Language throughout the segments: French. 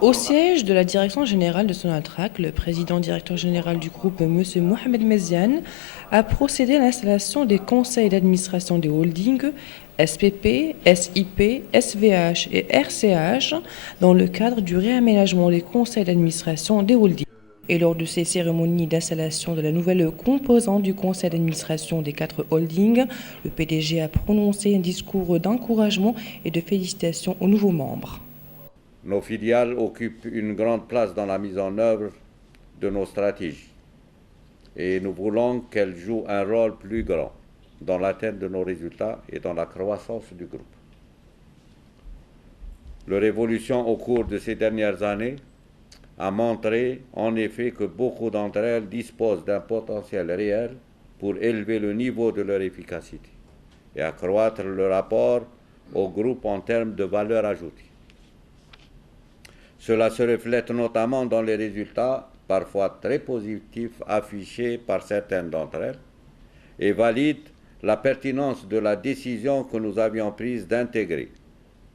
Au siège de la direction générale de Sonatrach, le président-directeur général du groupe, M. Mohamed Meziane, a procédé à l'installation des conseils d'administration des holdings SPP, SIP, SVH et RCH dans le cadre du réaménagement des conseils d'administration des holdings. Et lors de ces cérémonies d'installation de la nouvelle composante du conseil d'administration des 4 holdings, le PDG a prononcé un discours d'encouragement et de félicitations aux nouveaux membres. Nos filiales occupent une grande place dans la mise en œuvre de nos stratégies et nous voulons qu'elles jouent un rôle plus grand dans l'atteinte de nos résultats et dans la croissance du groupe. Leur évolution au cours de ces dernières années a montré en effet que beaucoup d'entre elles disposent d'un potentiel réel pour élever le niveau de leur efficacité et accroître le rapport au groupe en termes de valeur ajoutée. Cela se reflète notamment dans les résultats, parfois très positifs, affichés par certaines d'entre elles, et valide la pertinence de la décision que nous avions prise d'intégrer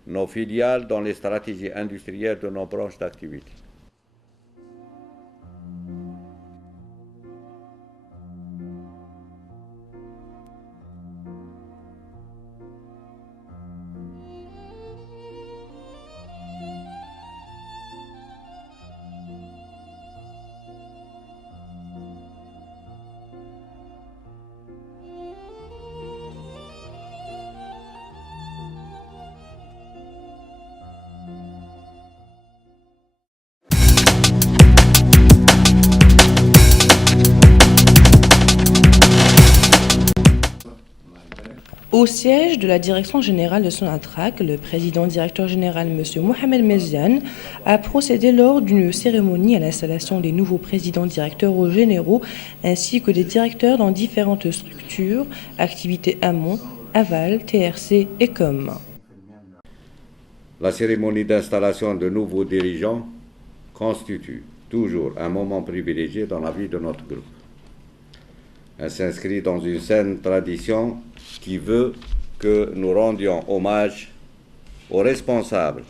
nos filiales dans les stratégies industrielles de nos branches d'activité. Au siège de la direction générale de Sonatrach, le président-directeur général M. Mohamed Meziane a procédé lors d'une cérémonie à l'installation des nouveaux présidents-directeurs généraux ainsi que des directeurs dans différentes structures, activités amont, aval, TRC et com. La cérémonie d'installation de nouveaux dirigeants constitue toujours un moment privilégié dans la vie de notre groupe. Elle s'inscrit dans une saine tradition qui veut que nous rendions hommage aux responsables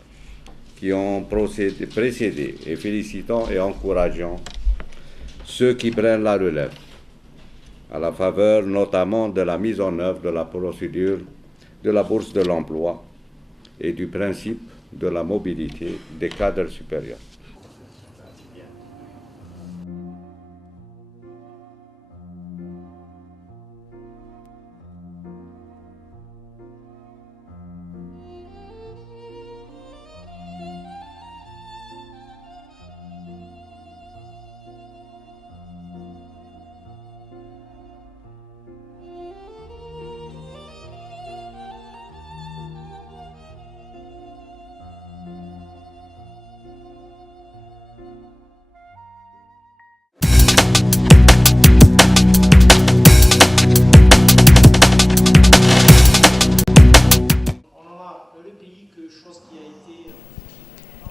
qui ont précédé et félicitons et encourageons ceux qui prennent la relève, à la faveur notamment de la mise en œuvre de la procédure de la bourse de l'emploi et du principe de la mobilité des cadres supérieurs.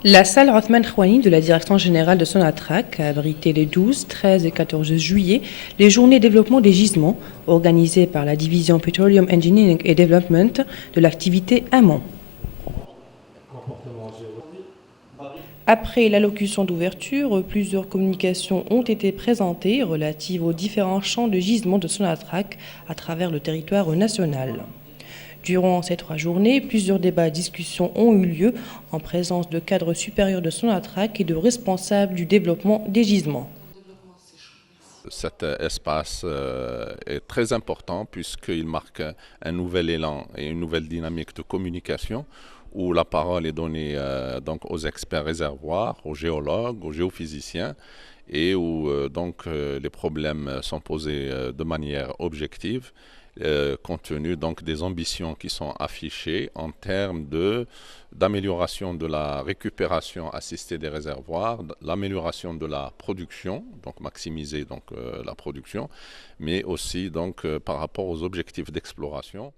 La salle Othman Khouani de la direction générale de Sonatrach a abrité les 12, 13 et 14 juillet les journées développement des gisements organisées par la division Petroleum Engineering et Development de l'activité amont. Après l'allocution d'ouverture, plusieurs communications ont été présentées relatives aux différents champs de gisement de Sonatrach à travers le territoire national. Durant ces 3 journées, plusieurs débats et discussions ont eu lieu en présence de cadres supérieurs de Sonatrach et de responsables du développement des gisements. Cet espace est très important puisqu'il marque un nouvel élan et une nouvelle dynamique de communication où la parole est donnée donc aux experts réservoirs, aux géologues, aux géophysiciens et où les problèmes sont posés de manière objective. Compte tenu donc des ambitions qui sont affichées en termes d'amélioration de la récupération assistée des réservoirs, l'amélioration de la production, donc maximiser la production, mais aussi par rapport aux objectifs d'exploration.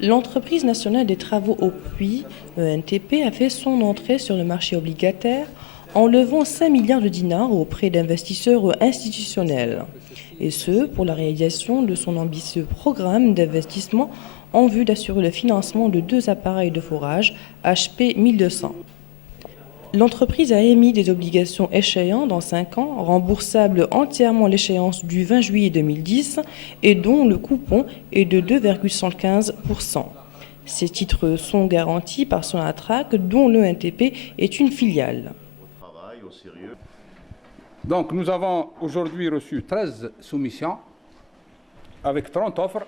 L'entreprise nationale des travaux au puits, ENTP, a fait son entrée sur le marché obligataire en levant 5 milliards de dinars auprès d'investisseurs institutionnels. Et ce, pour la réalisation de son ambitieux programme d'investissement en vue d'assurer le financement de 2 appareils de forage HP 1200. L'entreprise a émis des obligations échéantes dans 5 ans, remboursables entièrement à l'échéance du 20 juillet 2010 et dont le coupon est de 2,75%. Ces titres sont garantis par Sonatrach, dont l'ENTP est une filiale. Donc nous avons aujourd'hui reçu 13 soumissions avec 30 offres.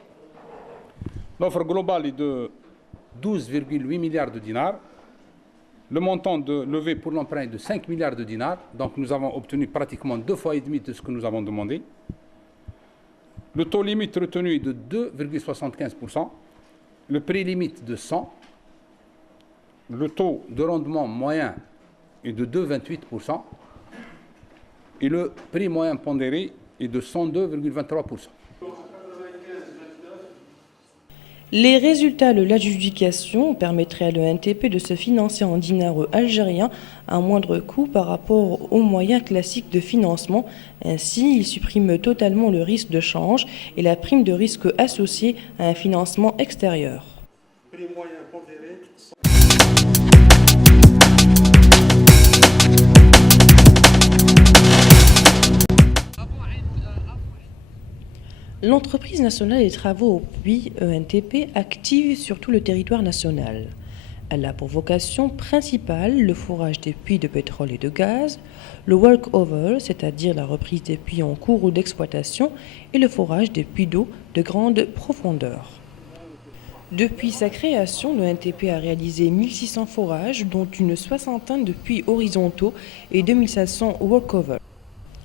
L'offre globale est de 12,8 milliards de dinars. Le montant de levée pour l'emprunt est de 5 milliards de dinars. Donc nous avons obtenu pratiquement 2 fois et demi de ce que nous avons demandé. Le taux limite retenu est de 2,75%. Le prix limite de 100. Le taux de rendement moyen est de 2,28%. Et le prix moyen pondéré est de 102,23%. Les résultats de l'adjudication permettraient à l'ENTP de se financer en dinars algériens à moindre coût par rapport aux moyens classiques de financement. Ainsi, il supprime totalement le risque de change et la prime de risque associée à un financement extérieur. Prix moyen pondéré. L'entreprise nationale des travaux au puits ENTP active sur tout le territoire national. Elle a pour vocation principale le forage des puits de pétrole et de gaz, le work-over, c'est-à-dire la reprise des puits en cours d'exploitation, et le forage des puits d'eau de grande profondeur. Depuis sa création, le NTP a réalisé 1600 forages, dont une soixantaine de puits horizontaux et 2500 work-over.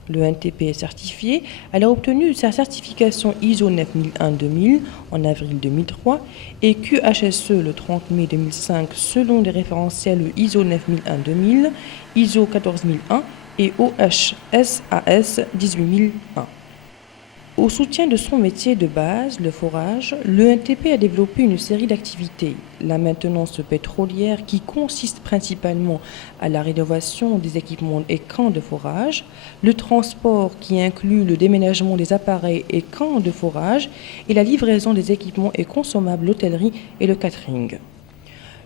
Le NTP est certifié. Elle a obtenu sa certification ISO 9001-2000 en avril 2003 et QHSE le 30 mai 2005 selon les référentiels ISO 9001-2000, ISO 14001 et OHSAS 18001. Au soutien de son métier de base, le forage, le NTP a développé une série d'activités. La maintenance pétrolière qui consiste principalement à la rénovation des équipements et camps de forage, le transport qui inclut le déménagement des appareils et camps de forage et la livraison des équipements et consommables, l'hôtellerie et le catering.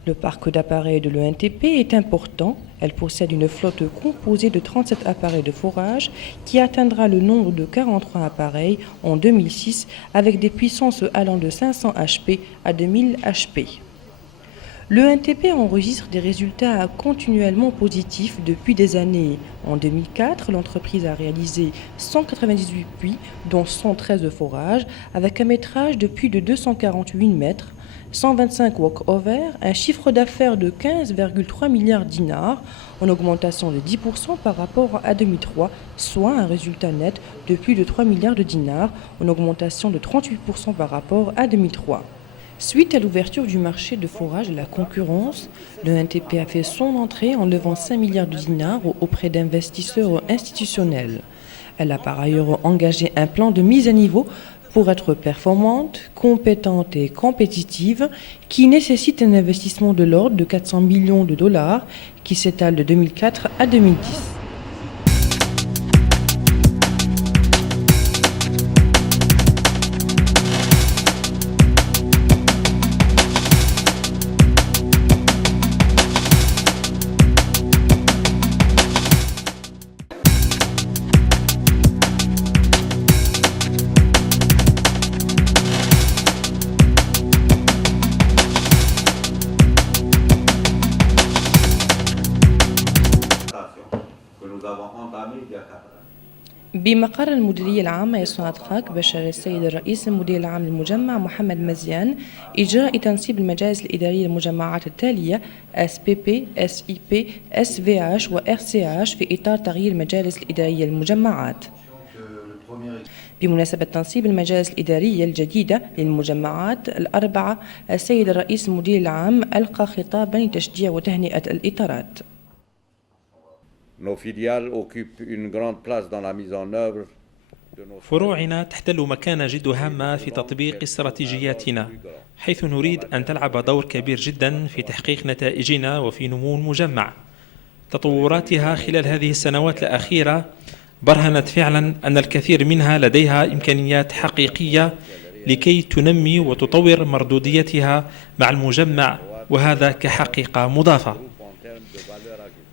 Le parc d'appareils de l'ENTP est important. Elle possède une flotte composée de 37 appareils de forage qui atteindra le nombre de 43 appareils en 2006 avec des puissances allant de 500 HP à 2000 HP. L'ENTP enregistre des résultats continuellement positifs depuis des années. En 2004, l'entreprise a réalisé 198 puits, dont 113 de forage, avec un métrage de plus de 248 mètres, 125 walk-over, un chiffre d'affaires de 15,3 milliards de dinars, en augmentation de 10% par rapport à 2003, soit un résultat net de plus de 3 milliards de dinars, en augmentation de 38% par rapport à 2003. Suite à l'ouverture du marché de forage à la concurrence, le NTP a fait son entrée en levant 5 milliards de dinars auprès d'investisseurs institutionnels. Elle a par ailleurs engagé un plan de mise à niveau pour être performante, compétente et compétitive, qui nécessite un investissement de l'ordre de 400 millions de dollars qui s'étale de 2004 à 2010. بمقر المديرية العامة لصناعة بشر السيد الرئيس المدير العام للمجمع محمد مزيان إجراء تنصيب المجالس الإدارية للمجمعات التالية SPP, SIP, SVH و RCH في إطار تغيير المجالس الإدارية للمجمعات. بمناسبة تنصيب المجالس الإدارية الجديدة للمجمعات الأربعة، السيد الرئيس المدير العام ألقى خطابا لتشجيع وتهنئة الإطارات. Nos filiales occupent une grande place dans la mise en œuvre de nos فروعنا تحتل مكانة جد هامة في تطبيق استراتيجياتنا، حيث نريد أن تلعب دور كبير جدا في تحقيق نتائجنا وفي نمو المجمع. تطوراتها خلال هذه السنوات الأخيرة برهنت فعلا أن الكثير منها لديها إمكانيات حقيقية لكي تنمي وتطور مردوديتها مع المجمع، وهذا كحقيقة مضافة.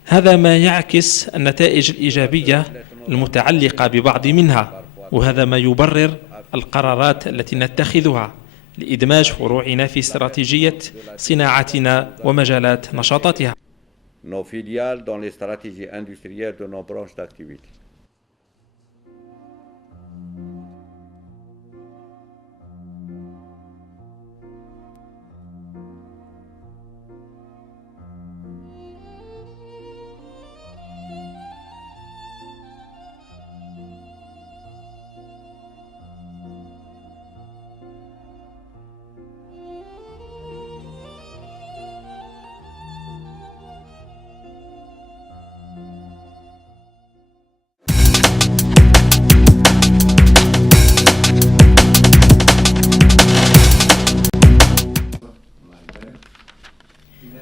هذا ما يعكس النتائج الإيجابية المتعلقة ببعض منها، وهذا ما يبرر القرارات التي نتخذها لإدماج فروعنا في استراتيجية صناعتنا ومجالات نشاطاتها. Nos filiales dans les stratégies industrielles de nos branches d'activité.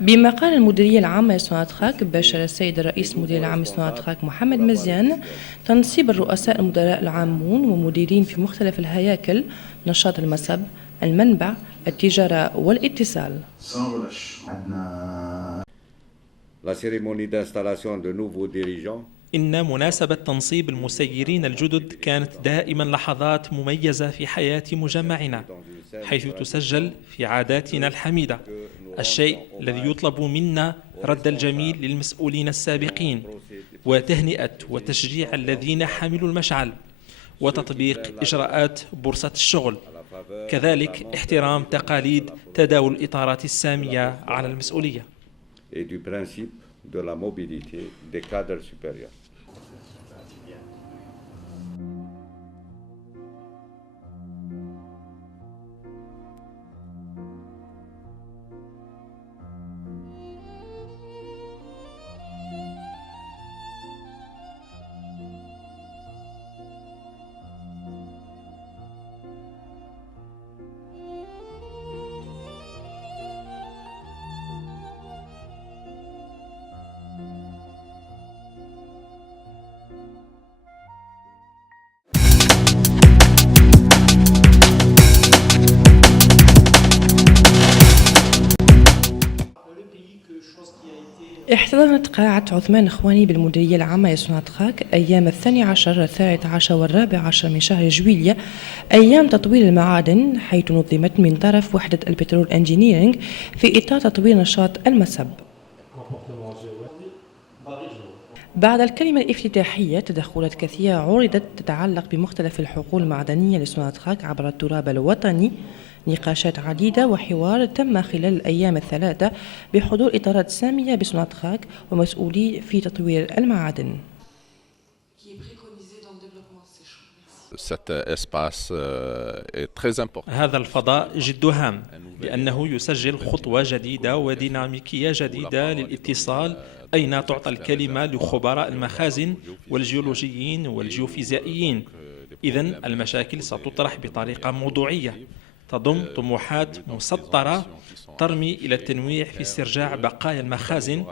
بما قال المديرية العامة لسوناتراك باشر السيد الرئيس المدير العام لسوناتراك محمد مزيان تنصيب الرؤساء المدراء العامون ومديرين في مختلف الهياكل نشاط المسب، المنبع، التجارة والاتصال. La cérémonie d'installation de nouveaux dirigeants إن مناسبة تنصيب المسيرين الجدد كانت دائما لحظات مميزة في حياة مجمعنا، حيث تسجل في عاداتنا الحميدة الشيء الذي يطلب منا رد الجميل للمسؤولين السابقين، وتهنئة وتشجيع الذين حملوا المشعل، وتطبيق إجراءات بورصة الشغل، كذلك احترام تقاليد تداول الإطارات السامية على المسؤولية. et du principe de la mobilité des cadres supérieurs. احتضنت قاعة عثمان إخواني بالمديرية العامة لسوناتراك أيام 12 13 و14 من شهر جويلية أيام تطوير المعادن، حيث نظمت من طرف وحدة البترول انجينيرينج في إطار تطوير نشاط المسب. بعد الكلمة الافتتاحية تدخلات كثيرة عرضت تتعلق بمختلف الحقول المعدنية لسوناتراك عبر التراب الوطني، نقاشات عديدة وحوار تم خلال الأيام الثلاثة بحضور إطارات سامية بسوناتراك ومسؤولي في تطوير المعادن. هذا الفضاء جد هام لأنه يسجل خطوة جديدة وديناميكية جديدة للاتصال، أين تعطى الكلمة لخبراء المخازن والجيولوجيين والجيوفيزيائيين. إذن المشاكل ستطرح بطريقة موضوعية تضم طموحات مسطرة ترمي إلى التنويع في استرجاع بقايا المخازن،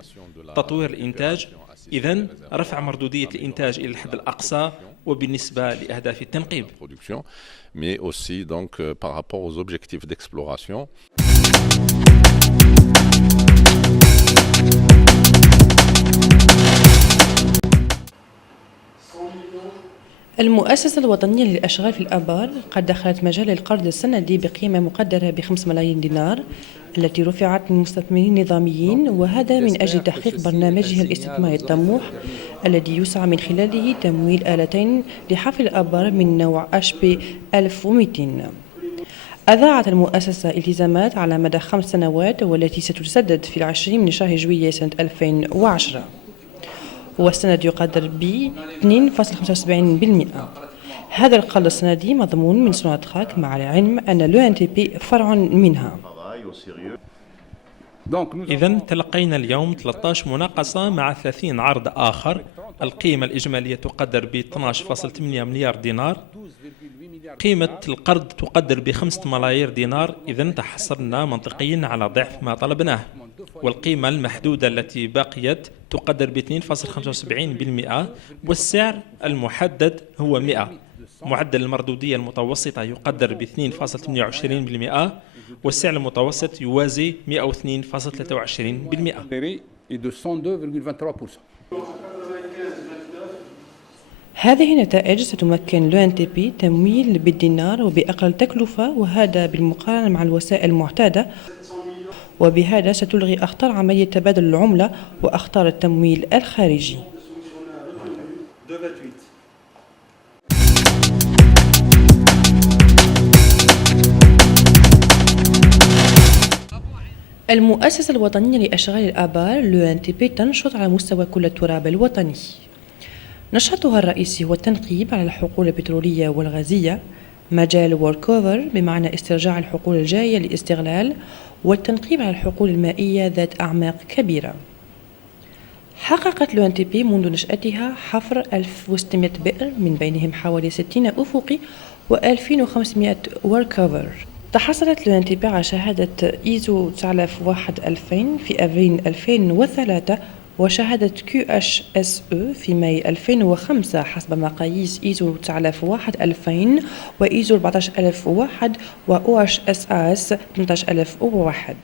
تطوير الإنتاج، إذن رفع مردودية الإنتاج إلى الحد الأقصى وبالنسبة لأهداف التنقيب. Mais aussi donc par rapport aux objectifs d'exploration. المؤسسة الوطنية للأشغال في الآبار قد دخلت مجال القرض السندي بقيمة مقدرة ب5 ملايين دينار التي رفعت من مستثمرين نظاميين، وهذا من أجل تحقيق برنامجها الاستثماري الطموح الذي يسعى من خلاله تمويل آلتين لحفر الآبار من نوع HP 1200. أذاعت المؤسسة التزامات على مدى 5 سنوات والتي ستسدد في 20 من شهر جويلية سنة 2010، والسند يقدر ب 2.75%. هذا القرض السندي مضمون من سوناتراك مع العلم أن l'ONTP فرع منها. إذن تلقينا اليوم 13 مناقصة مع 30 عرض آخر، القيمة الإجمالية تقدر ب 12.8 مليار دينار، قيمة القرض تقدر ب5 ملايير دينار. إذن تحصلنا منطقيا على ضعف ما طلبناه. والقيمة المحدودة التي بقيت تقدر ب 2.75%، والسعر المحدد هو 100. معدل المردودية المتوسطة يقدر ب 2.28%، والسعر المتوسط يوازي 102.23%. Et de 102,23%. هذه النتائج ستمكن لو ان تي بي تمويل بالدينار وبأقل تكلفة، وهذا بالمقارنة مع الوسائل المعتادة، وبهذا ستلغي أخطار عملية تبادل العملة وأخطار التمويل الخارجي. المؤسسة الوطنية لأشغال الآبار لو ان تي بي تنشط على مستوى كل التراب الوطني. نشاطها الرئيسي هو التنقيب على الحقول البترولية والغازية، مجال ووركوفر بمعنى استرجاع الحقول الجاية للاستغلال، والتنقيب على الحقول المائية ذات أعماق كبيرة. حققت لو ان تي بي منذ نشأتها حفر 1600 بئر، من بينهم حوالي 60 أفقي و2500 ووركوفر. تحصلت لو ان تي بي على شهادة ايزو 9001-2000 في أبريل 2003، وشهادة QHSE في ماي 2005 حسب مقاييس إيزو 9001-2000 وإيزو 14001 وOHSAS 18001.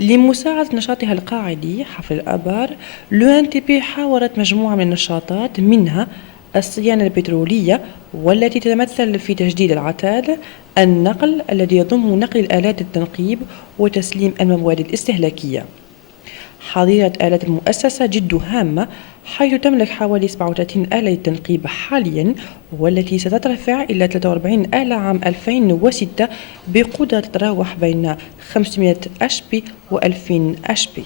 لمساعدة نشاطها القاعدي حفر الآبار، لو ان تي بي حاورت مجموعة من النشاطات، منها الصيانة البترولية والتي تتمثل في تجديد العتاد، النقل الذي يضم نقل الآلات التنقيب وتسليم المواد الاستهلاكية. حظيرة آلات المؤسسة جد هامة، حيث تملك حوالي 37 آلة للتنقيب حاليا، والتي ستترفع إلى 43 آلة عام 2006 بقدرة تتراوح بين 500 HP و2000 HP.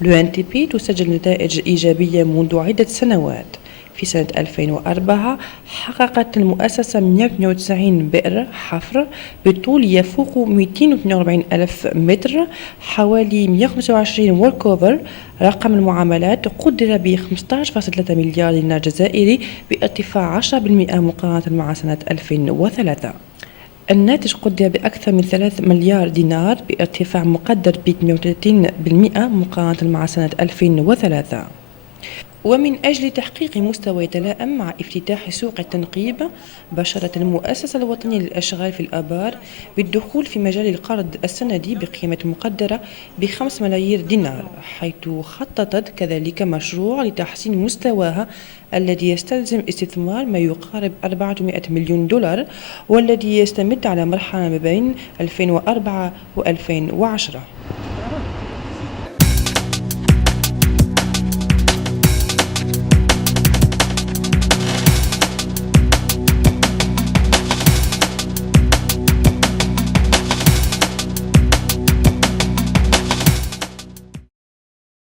لو ان تي بي تسجل نتائج إيجابية منذ عدة سنوات. في سنة 2004 حققت المؤسسة 192 بئر حفر بطول يفوق 242 ألف متر، حوالي 125 ووركوفر. رقم المعاملات قدر ب 15.3 مليار دينار جزائري، بارتفاع 10% مقارنة مع سنة 2003. الناتج قدر بأكثر من 3 مليار دينار، بارتفاع مقدر ب 32% مقارنة مع سنة 2003. ومن أجل تحقيق مستوى يتلائم مع افتتاح سوق التنقيب، بشرت المؤسسة الوطنية للأشغال في الآبار بالدخول في مجال القرض السندي بقيمة مقدرة ب5 ملايير دينار، حيث خططت كذلك مشروع لتحسين مستواها الذي يستلزم استثمار ما يقارب 400 مليون دولار، والذي يستمد على مرحلة ما بين 2004 و2010.